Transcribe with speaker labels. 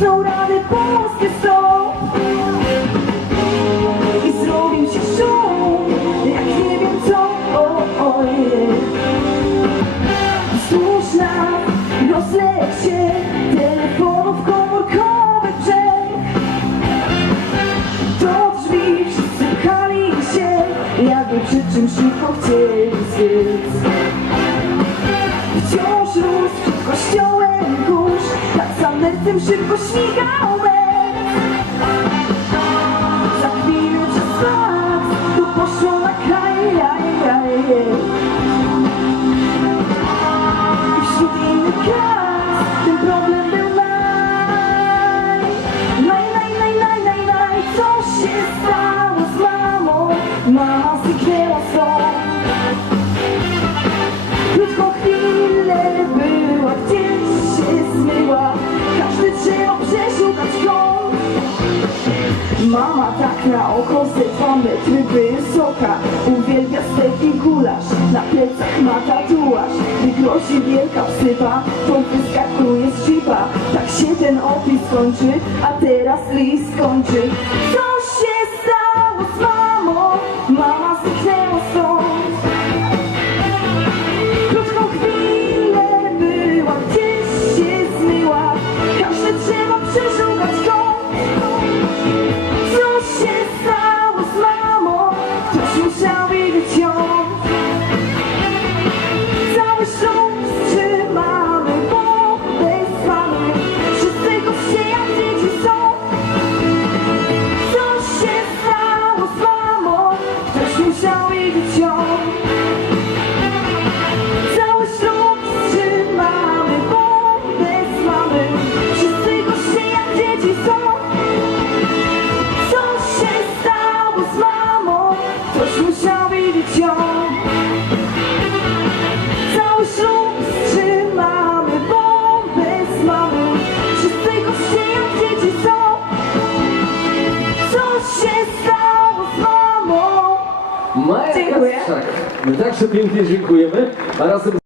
Speaker 1: Wrzasnął rany polskie są. I zrobił się szum Jak nie wiem co o, ojej Wzdłuż nas rozleje się Telefonów komórkowych brzeg. Do drzwi wszyscy pchali się Jakby przy czymś szybko chcieli zbiec sam nercem szybko śmigał mecz Za chwilę przez las To poszło na kraj. I wśród innych klas Ten problem był naj Naj, naj, naj, naj, naj, naj. Co się stało Mama tak na oko ze dwa metry wysoka Uwielbia stek i gulasz. Na plecach ma tatuaż. Gdy grozi wielka psypa To wyskakuje z jeepa Tak się ten opis kończy A teraz list kończy Co Ktoś musiał wiedzieć ją Cały ślub wstrzymamy, bo bez mamy Wszyscy goście jak dzieci są Co się stało z mamą?
Speaker 2: Maja
Speaker 1: Dziękuję.
Speaker 2: Kasprzak. My także pięknie dziękujemy, a razem